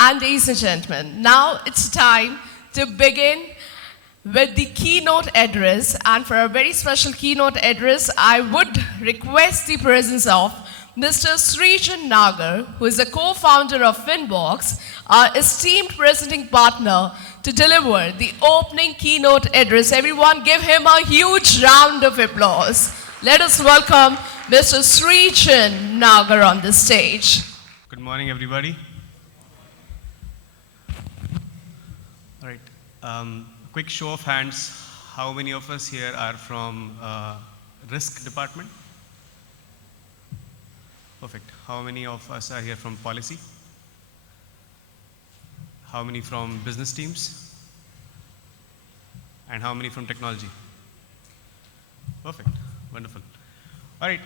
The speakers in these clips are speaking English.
And ladies and gentlemen, now it's time to begin with the keynote address. And for a very special keynote address, I would request the presence of Mr. Srijan Nagar, who is the co-founder of FinBox, our esteemed presenting partner, to deliver the opening keynote address. Everyone give him a huge round of applause. Let us welcome Mr. Srijan Nagar on the stage. Good morning, everybody. All right. Quick show of hands. How many of us here are from risk department? Perfect. How many of us are here from policy? How many from business teams? And how many from technology? Perfect. Wonderful. All right.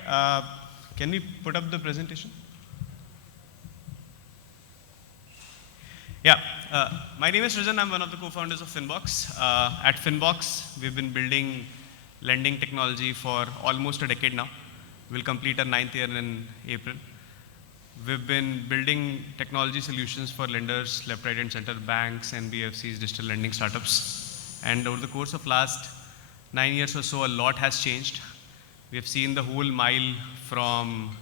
Can we put up the presentation? Yeah. My name is Srijan. I'm one of the co-founders of FinBox. At FinBox, we've been building lending technology for almost a decade now. We'll complete our 9th year in April. We've been building technology solutions for lenders, left, right, and center, banks, NBFCs, digital lending startups. And over the course of last 9 years or so, a lot has changed. We have seen the whole mile from,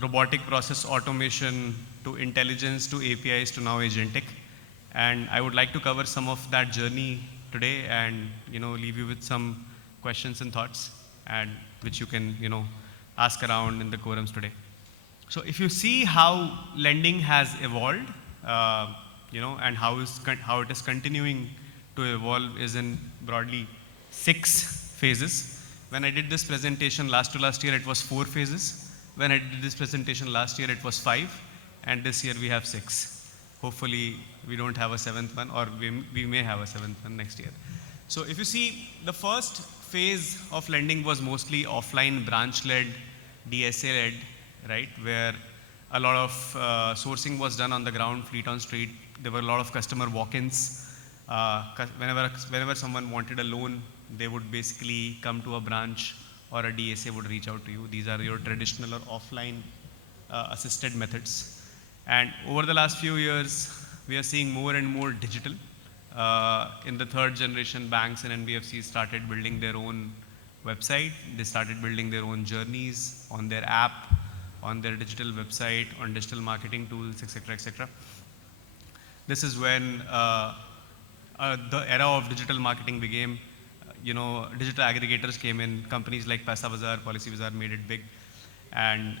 robotic process automation to intelligence to APIs to now agentic. And I would like to cover some of that journey today and, leave you with some questions and thoughts, and which you can, ask around in the forums today. So if you see how lending has evolved, and how it is continuing to evolve is in broadly 6 phases. When I did this presentation last year, it was 4 phases. When I did this presentation last year, it was 5, and this year we have 6. Hopefully, we don't have a 7th one, or we may have a 7th one next year. So if you see, the first phase of lending was mostly offline, branch-led, DSA-led, right, where a lot of sourcing was done on the ground, fleet on street. There were a lot of customer walk-ins. Whenever someone wanted a loan, they would basically come to a branch, or a DSA would reach out to you. These are your traditional or offline assisted methods. And over the last few years, we are seeing more and more digital. In the 3rd generation, banks and NBFCs started building their own website. They started building their own journeys on their app, on their digital website, on digital marketing tools, etc., etc. This is when the era of digital marketing began. Digital aggregators came in, companies like Paisabazaar, Policybazaar made it big. And,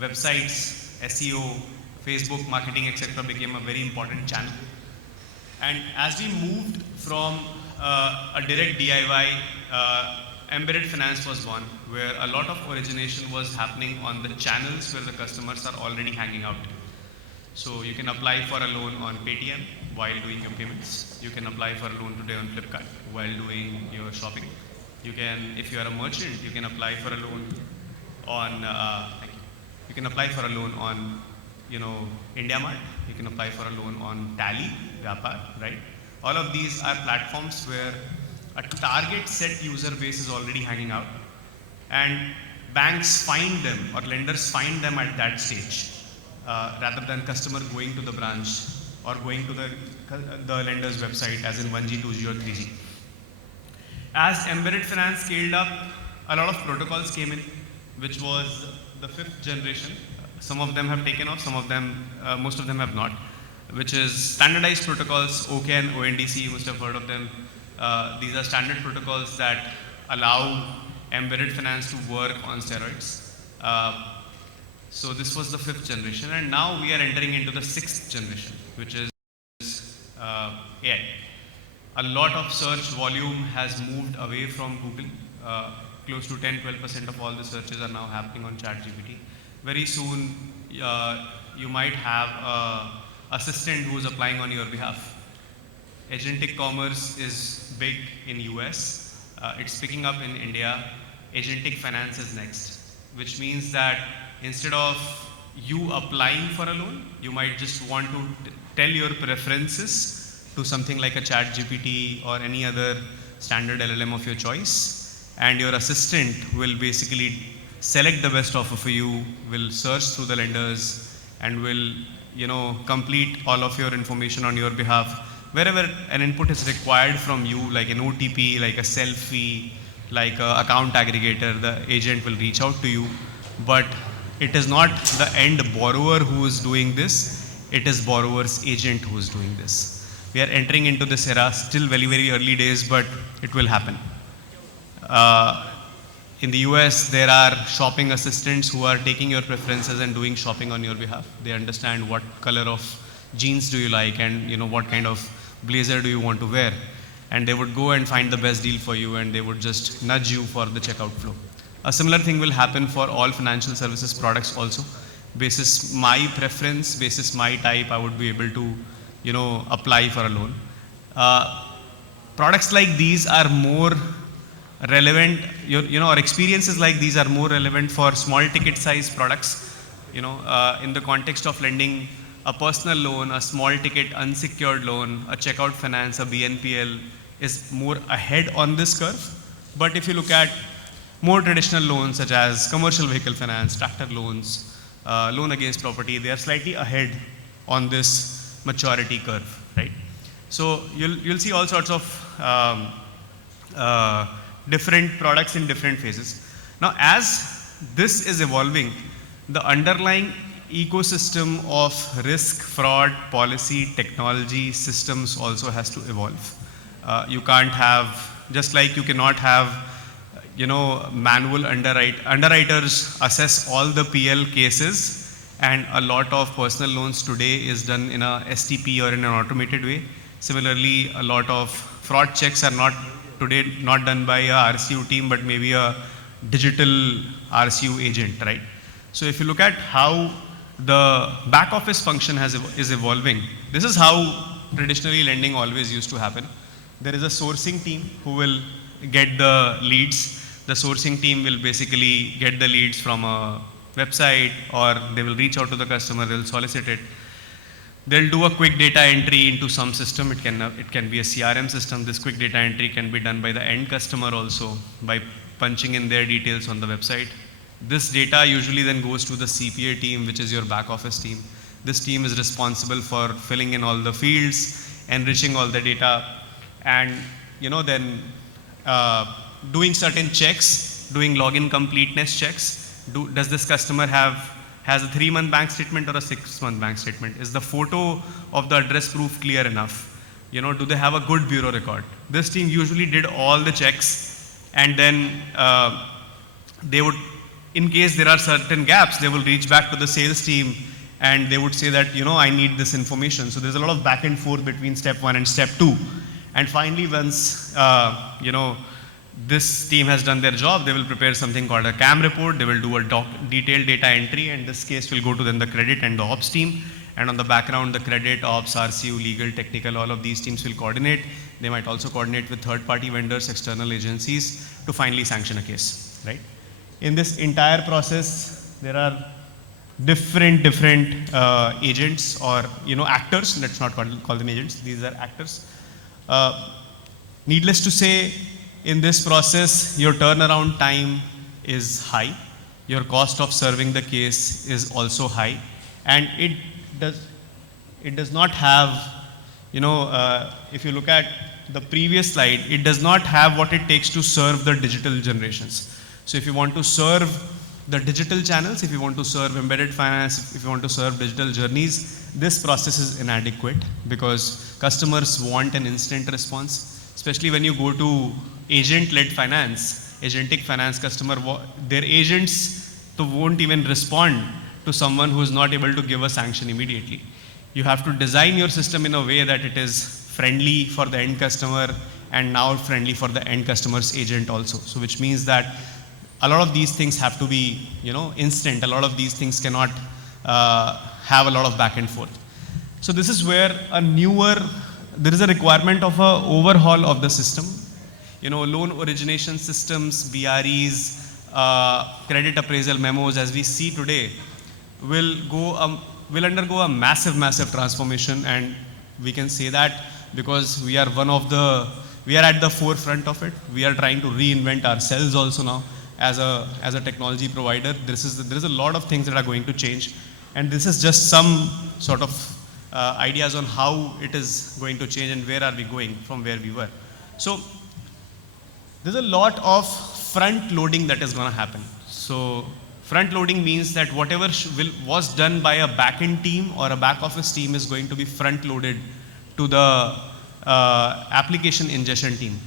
websites, SEO, Facebook marketing, etc. became a very important channel. And as we moved from a direct DIY, embedded finance was born, where a lot of origination was happening on the channels where the customers are already hanging out. So you can apply for a loan on Paytm while doing your payments. You can apply for a loan today on Flipkart while doing your shopping. You can, if you are a merchant, you can apply for a loan on, you can apply for a loan on, IndiaMart. You can apply for a loan on Tally, Vyapar, right? All of these are platforms where a target set user base is already hanging out, and banks find them or lenders find them at that stage, rather than customer going to the branch or going to the lender's website as in 1G, 2G or 3G. As embedded finance scaled up, a lot of protocols came in, which was the 5th generation. Some of them have taken off, most of them have not, which is standardized protocols, OCAN, ONDC, you must have heard of them. These are standard protocols that allow embedded finance to work on steroids. So this was the 5th generation, and now we are entering into the 6th generation, which is AI. A lot of search volume has moved away from Google. Close to 10-12% of all the searches are now happening on ChatGPT. Very soon, you might have an assistant who is applying on your behalf. Agentic commerce is big in US. It's picking up in India. Agentic finance is next, which means that instead of you applying for a loan, you might just want to tell your preferences to something like a ChatGPT or any other standard LLM of your choice, and your assistant will basically select the best offer for you, will search through the lenders, and will, complete all of your information on your behalf. Wherever an input is required from you, like an OTP, like a selfie, like an account aggregator, the agent will reach out to you. But it is not the end borrower who is doing this, it is borrower's agent who is doing this. We are entering into this era, still very, very early days, but it will happen. In the US, there are shopping assistants who are taking your preferences and doing shopping on your behalf. They understand what color of jeans do you like, and what kind of blazer do you want to wear. And they would go and find the best deal for you, and they would just nudge you for the checkout flow. A similar thing will happen for all financial services products also. Basis my preference, basis my type, I would be able to apply for a loan. Products like these are more relevant, or experiences like these are more relevant for small ticket size products. In the context of lending a personal loan, a small ticket unsecured loan, a checkout finance, a BNPL is more ahead on this curve. But if you look at more traditional loans such as commercial vehicle finance, tractor loans, loan against property, they are slightly ahead on this maturity curve, right? So you'll see all sorts of different products in different phases. Now, as this is evolving, the underlying ecosystem of risk, fraud, policy, technology, systems also has to evolve. You can't have, just like you cannot have, manual underwriters assess all the PL cases, and a lot of personal loans today is done in a STP or in an automated way. Similarly, a lot of fraud checks are not done by a RCU team, but maybe a digital RCU agent, right? So if you look at how the back office function is evolving, this is how traditionally lending always used to happen. There is a sourcing team who will get the leads. The sourcing team will basically get the leads from a website, or they will reach out to the customer, they'll solicit it. They'll do a quick data entry into some system. It can be a CRM system. This quick data entry can be done by the end customer also by punching in their details on the website. This data usually then goes to the CPA team, which is your back office team. This team is responsible for filling in all the fields, enriching all the data, and then doing certain checks, doing login completeness checks. Does this customer has a 3-month bank statement or a 6-month bank statement? Is the photo of the address proof clear enough? Do they have a good bureau record? This team usually did all the checks, and then they would, in case there are certain gaps, they will reach back to the sales team and they would say that, I need this information. So there's a lot of back and forth between step 1 and step 2. And finally, once, this team has done their job, they will prepare something called a CAM report. They will do a detailed data entry, and this case will go to then the credit and the ops team. And on the background, the credit, ops, RCU, legal, technical, all of these teams will coordinate. They might also coordinate with third-party vendors, external agencies to finally sanction a case, right? In this entire process, there are different agents or actors. Let's not call them agents. These are actors. Needless to say, in this process, your turnaround time is high. Your cost of serving the case is also high, and it does not have, if you look at the previous slide, it does not have what it takes to serve the digital generations. So if you want to serve the digital channels, if you want to serve embedded finance, if you want to serve digital journeys, this process is inadequate because customers want an instant response, especially when you go to agent-led finance, agentic finance customer, their agents won't even respond to someone who is not able to give a sanction immediately. You have to design your system in a way that it is friendly for the end customer and now friendly for the end customer's agent also. So which means that a lot of these things have to be, instant. A lot of these things cannot have a lot of back and forth. So this is where there is a requirement of an overhaul of the system. Loan origination systems, BREs, credit appraisal memos, as we see today, will undergo a massive transformation, and we can say that because we are at the forefront of it. We are trying to reinvent ourselves also now as a technology provider. There is a lot of things that are going to change. And this is just some sort of ideas on how it is going to change and where are we going from where we were. So there's a lot of front loading that is going to happen. So front loading means that whatever was done by a back-end team or a back office team is going to be front loaded to the application ingestion team.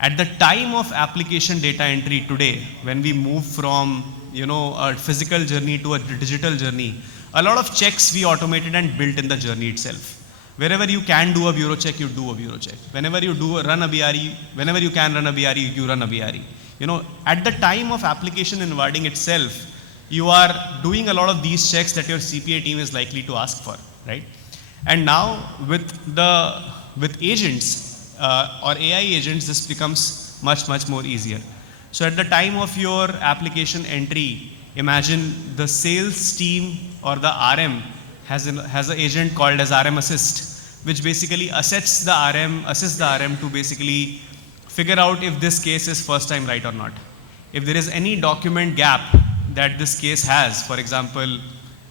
At the time of application data entry today, when we move from a physical journey to a digital journey, a lot of checks we automated and built in the journey itself. Wherever you can do a bureau check, you do a bureau check. Whenever you run a BRE, whenever you can run a BRE, you run a BRE. At the time of application onboarding itself, you are doing a lot of these checks that your CPA team is likely to ask for, right? And now with agents or AI agents, this becomes much more easier. So at the time of your application entry, imagine the sales team or the RM has an agent called as RM Assist, which basically assists the RM to basically figure out if this case is first time right or not. If there is any document gap that this case has, for example,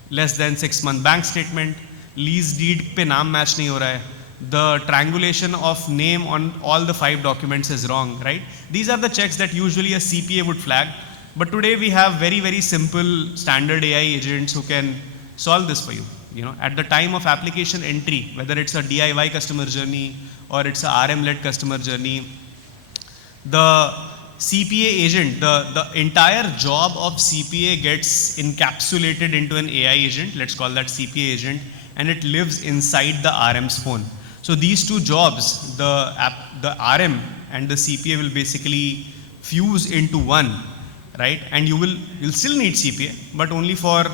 less than 6 month bank statement, lease deed pe naam match nahi ho raha hai, the triangulation of name on all the 5 documents is wrong, right? These are the checks that usually a CPA would flag. But today we have very simple standard AI agents who can solve this for you. At the time of application entry, whether it's a DIY customer journey or it's a RM-led customer journey, the CPA agent, the entire job of CPA gets encapsulated into an AI agent, let's call that CPA agent, and it lives inside the RM's phone. So these two jobs, the RM and the CPA will basically fuse into one, right? And you'll still need CPA, but only for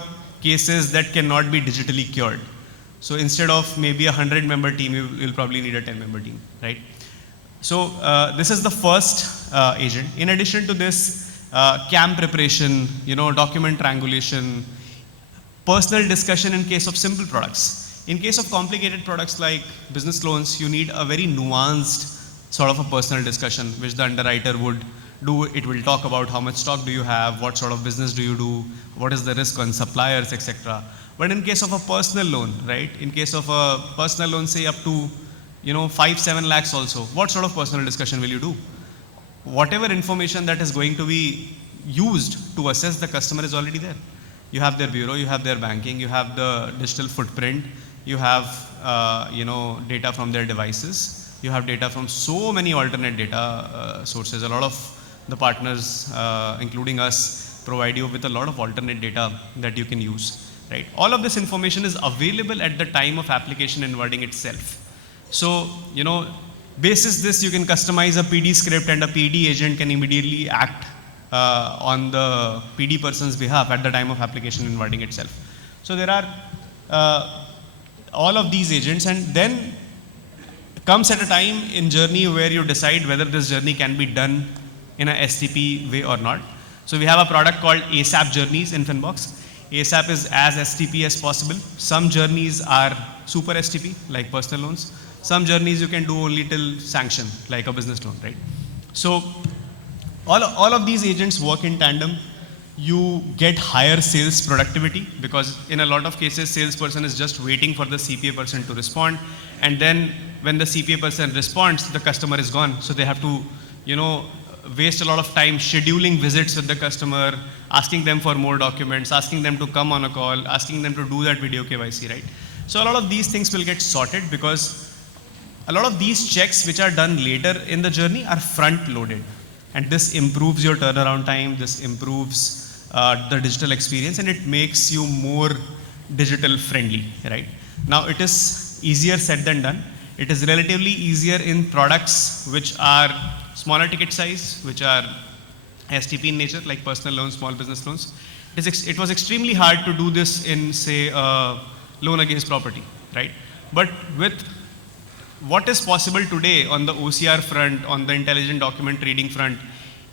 cases that cannot be digitally cured. So instead of maybe a 100-member team, you'll probably need a 10-member team, right? So this is the first agent. In addition to this, CAM preparation, document triangulation, personal discussion in case of simple products. In case of complicated products like business loans, you need a very nuanced sort of a personal discussion, which the underwriter would do. It will talk about how much stock do you have, what sort of business do you do, what is the risk on suppliers, etc. But in case of a personal loan, right? In case of a personal loan, say up to 5-7 lakhs also, what sort of personal discussion will you do? Whatever information that is going to be used to assess the customer is already there. You have their bureau, you have their banking, you have the digital footprint, you have data from their devices, you have data from so many alternate data sources. A lot of the partners, including us, provide you with a lot of alternate data that you can use, right? All of this information is available at the time of application onboarding itself. So, basis this, you can customize a PD script, and a PD agent can immediately act on the PD person's behalf at the time of application onboarding itself. So there are all of these agents, and then comes at a time in journey where you decide whether this journey can be done in a STP way or not. So we have a product called ASAP Journeys in FinBox. ASAP is as STP as possible. Some journeys are super STP, like personal loans. Some journeys you can do only till sanction, like a business loan, right? So all of these agents work in tandem. You get higher sales productivity, because in a lot of cases, salesperson is just waiting for the CPA person to respond. And then when the CPA person responds, the customer is gone. So they have to, waste a lot of time scheduling visits with the customer, asking them for more documents, asking them to come on a call, asking them to do that video KYC, right? So a lot of these things will get sorted, because a lot of these checks which are done later in the journey are front loaded. And this improves your turnaround time, this improves the digital experience, and it makes you more digital friendly, right? Now it is easier said than done. It is relatively easier in products which are smaller ticket size, which are STP in nature, like personal loans, small business loans. It was extremely hard to do this in, say, loan against property, right? But with what is possible today on the OCR front, on the intelligent document reading front,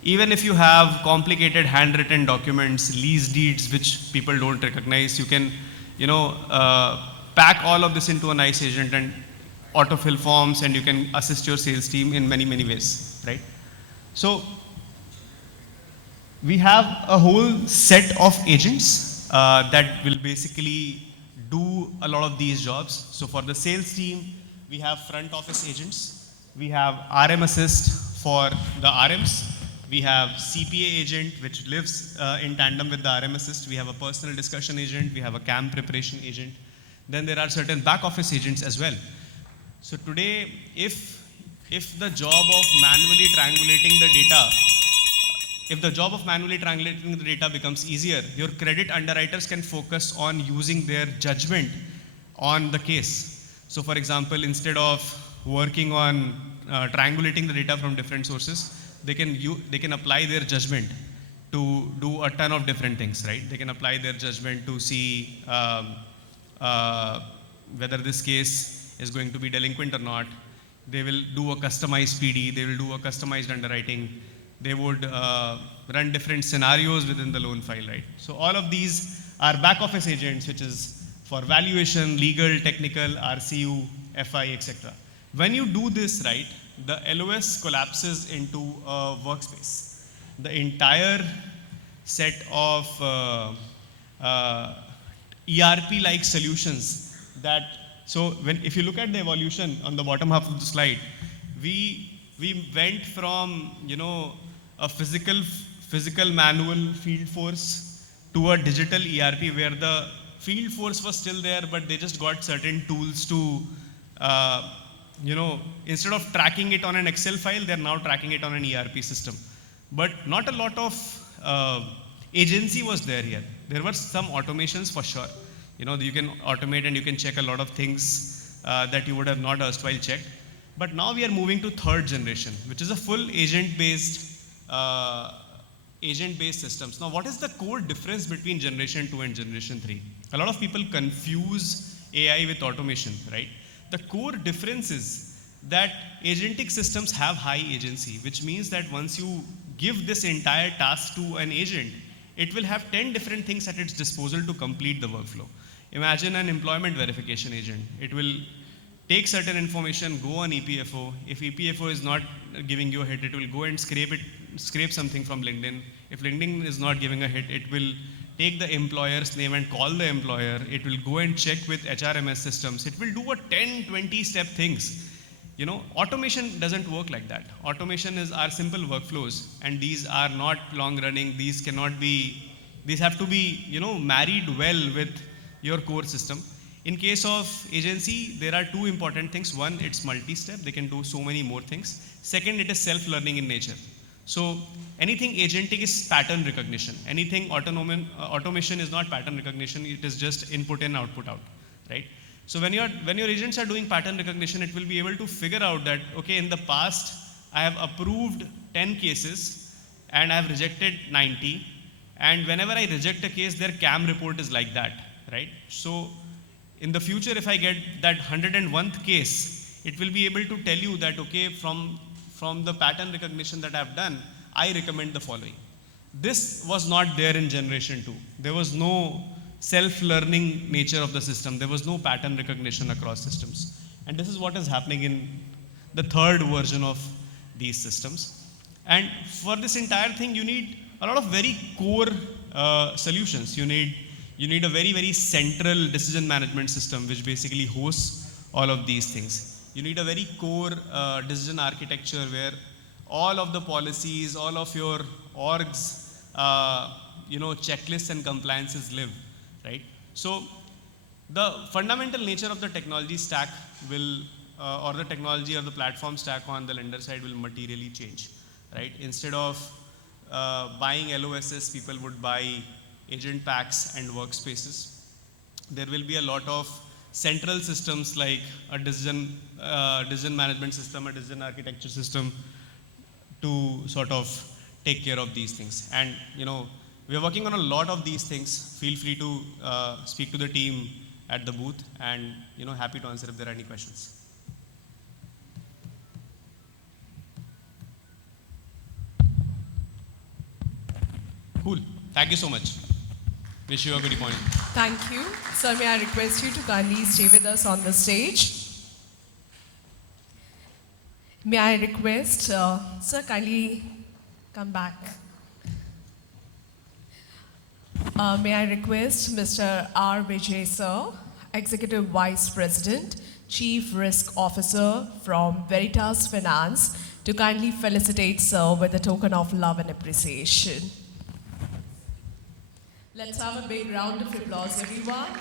even if you have complicated handwritten documents, lease deeds, which people don't recognize, you can, pack all of this into a nice agent and autofill forms, and you can assist your sales team in many ways, right? So we have a whole set of agents that will basically do a lot of these jobs. So for the sales team, we have front office agents. We have RM Assist for the RMs. We have CPA agent, which lives in tandem with the RM Assist. We have a personal discussion agent. We have a CAM preparation agent. Then there are certain back office agents as well. So today, if the job of manually triangulating the data, becomes easier, your credit underwriters can focus on using their judgment on the case. So for example, instead of working on triangulating the data from different sources, they can apply their judgment to do a ton of different things, right? They can apply their judgment to see whether this case is going to be delinquent or not. They will do a customized PD, they will do a customized underwriting, they would run different scenarios within the loan file, right? So all of these are back office agents, which is for valuation, legal, technical, RCU, FI, etc. When you do this right, the LOS collapses into a workspace. The entire set of ERP-like solutions if you look at the evolution on the bottom half of the slide, we went from a physical manual field force to a digital ERP where the field force was still there, but they just got certain tools to instead of tracking it on an Excel file, they're now tracking it on an ERP system. But not a lot of agency was there here. There were some automations for sure. You can automate and you can check a lot of things that you would have not erstwhile checked. But now we are moving to third generation, which is a full agent-based systems. Now, what is the core difference between generation 2 and generation 3? A lot of people confuse AI with automation, right? The core difference is that agentic systems have high agency, which means that once you give this entire task to an agent, it will have 10 different things at its disposal to complete the workflow. Imagine an employment verification agent. It will take certain information, go on EPFO. If EPFO is not giving you a hit, it will go and scrape something from LinkedIn. If LinkedIn is not giving a hit, it will take the employer's name and call the employer. It will go and check with HRMS systems. It will do a 10, 20 step things. Automation doesn't work like that. Automation are simple workflows, and these are not long running. These have to be, married well with your core system. In case of agency, there are two important things. One, it's multi-step. They can do so many more things. Second, it is self-learning in nature. So anything agentic is pattern recognition. Anything automation is not pattern recognition. It is just input in, output out, right? So when your agents are doing pattern recognition, it will be able to figure out that, okay, in the past, I have approved 10 cases and I have rejected 90. And whenever I reject a case, their CAM report is like that, right? So in the future, if I get that 101th case, it will be able to tell you that, okay, from the pattern recognition that I've done, I recommend the following. This was not there in generation 2. There was no self-learning nature of the system. There was no pattern recognition across systems. And this is what is happening in the third version of these systems. And for this entire thing, you need a lot of very core solutions. You need a very, very central decision management system, which basically hosts all of these things. You need a very core decision architecture where all of the policies, all of your orgs, checklists and compliances live, right? So the fundamental nature of the technology stack will, or the technology or the platform stack on the lender side will materially change, right? Instead of buying LOSs, people would buy agent packs and workspaces. There will be a lot of central systems like a decision management system, a decision architecture system to sort of take care of these things. And we are working on a lot of these things. Feel free to speak to the team at the booth, and happy to answer if there are any questions. Cool. Thank you so much. Wish you a good morning. Thank you. Sir, may I request you to kindly stay with us on the stage? May I request, sir, kindly come back. May I request Mr. R. Vijay, sir, Executive Vice President, Chief Risk Officer from Veritas Finance, to kindly felicitate Sir with a token of love and appreciation. Let's have a big round of applause, everyone.